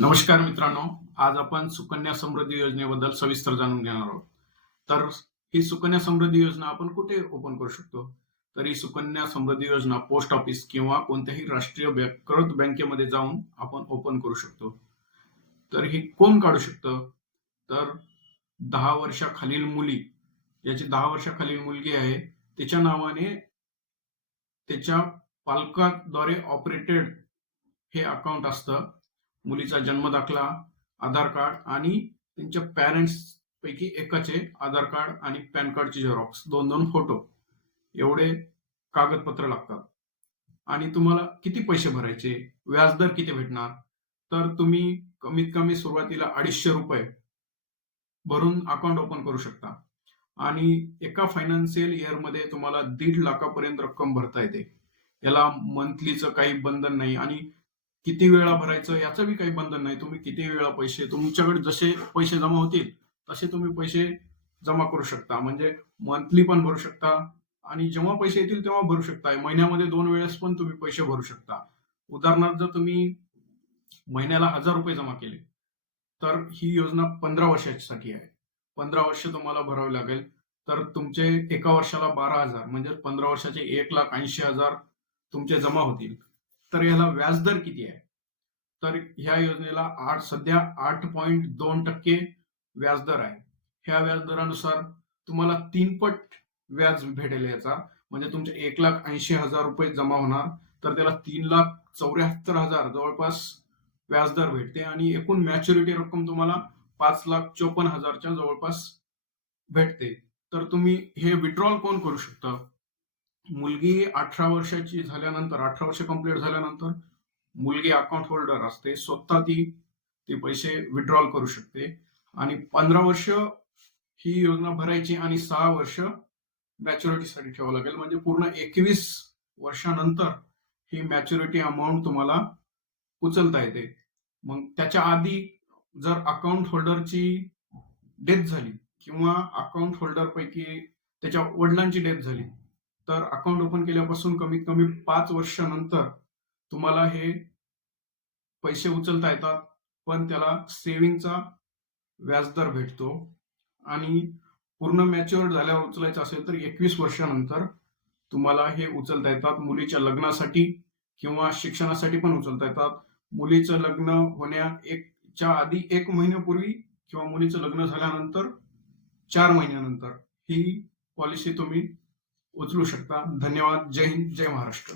नमस्कार मित्रांनो, आज आपण सुकन्या समृद्धी योजनेबद्दल सविस्तर जाणून घेणार आहोत. तर ही सुकन्या समृद्धी योजना आपण कुठे ओपन करू शकतो? तर ही सुकन्या समृद्धी योजना पोस्ट ऑफिस किंवा कोणत्याही राष्ट्रीय कृत बँकेमध्ये जाऊन आपण ओपन करू शकतो. तर ही कोण काढू शकतं? तर 10 वर्षाखालील मुली, ज्याची 10 वर्षाखालील मुलगी आहे, तिच्या नावाने त्याच्या पालकाद्वारे ऑपरेटेड हे अकाउंट असतं. मुलीचा जन्मदाखला, आधार कार्ड आणि त्यांच्या पॅरेंट्स पैकी एकाचे आधार कार्ड आणि पॅन कार्डची झेरॉक्स, 2-2 फोटो एवढे कागदपत्र लागतात. आणि तुम्हाला किती पैसे भरायचे, व्याजदर किती भेटणार? तर तुम्ही कमीत कमी सुरुवातीला ₹250 भरून अकाउंट ओपन करू शकता. आणि एका फायनान्शियल इयरमध्ये तुम्हाला 1.5 लाखापर्यंत रक्कम भरता येते. याला मंथलीचं काही बंधन नाही आणि किती वेळा भरायचं याचं बी काही बंधन नाही. तुम्ही किती वेळा पैसे तुमच्याकडे जसे पैसे जमा होतील तसे तुम्ही पैसे जमा करू शकता. म्हणजे मंथली पण भरू शकता आणि जेव्हा पैसे येतील तेव्हा भरू शकता. महिन्यामध्ये 2 वेळेस पण तुम्ही पैसे भरू शकता. उदाहरणार्थ जर तुम्ही महिन्याला ₹1000 जमा केले, तर ही योजना 15 वर्षासाठी आहे. 15 वर्ष तुम्हाला भरावे लागेल. तर तुमचे एका वर्षाला 12,000 म्हणजे 15 वर्षाचे 1,80,000 तुमचे जमा होतील. तर याला व्याजदर किती आहे? तर ह्या योजनेला सध्या 8.2% व्याजदर आहे. ह्या व्याजदरानुसार तुम्हाला 3 पट व्याज भेटेल याचा. म्हणजे तुमचे 1,80,000 रुपये जमा होणार, तर त्याला 3,74,000 जवळपास व्याजदर भेटते आणि एकूण मॅच्युरिटी रक्कम तुम्हाला 5,54,000 च्या जवळपास भेटते. तर तुम्ही हे विथड्रॉल कोण करू शकतं? मुलगी 18 वर्षाची झाल्यानंतर, 18 वर्ष कंप्लीट झाल्यानंतर मुलगी अकाउंट होल्डर असते. स्वतः ती ते पैसे विथड्रॉल करू शकते आणि 15 वर्ष ही योजना भरायची आणि 6 वर्ष मॅच्युरिटीसाठी ठेवावं लागेल. म्हणजे पूर्ण 21 वर्षानंतर ही मॅच्युरिटी अमाउंट तुम्हाला उचलता येते. मग त्याच्या आधी जर अकाउंट होल्डरची डेथ झाली किंवा अकाउंट होल्डर पैकी त्याच्या वडिलांची डेथ झाली, तर अकाउंट ओपन केल्यापासून कमीत कमी 5 वर्षानंतर तुम्हाला हे पैसे उचलता येतात. पण त्याला सेव्हिंगचा व्याजदर भेटतो आणि पूर्ण मॅच्युअर झाल्यावर उचलायचं असेल तर 21 वर्षानंतर तुम्हाला हे उचलता येतात. मुलीच्या लग्नासाठी किंवा शिक्षणासाठी पण उचलता येतात. मुलीचं लग्न होण्याच्या आधी 1 महिन्यापूर्वी किंवा मुलीचं लग्न झाल्यानंतर 4 महिन्यानंतर ही पॉलिसी तुम्ही उचलू शकता. धन्यवाद. जय हिंद, जय महाराष्ट्र.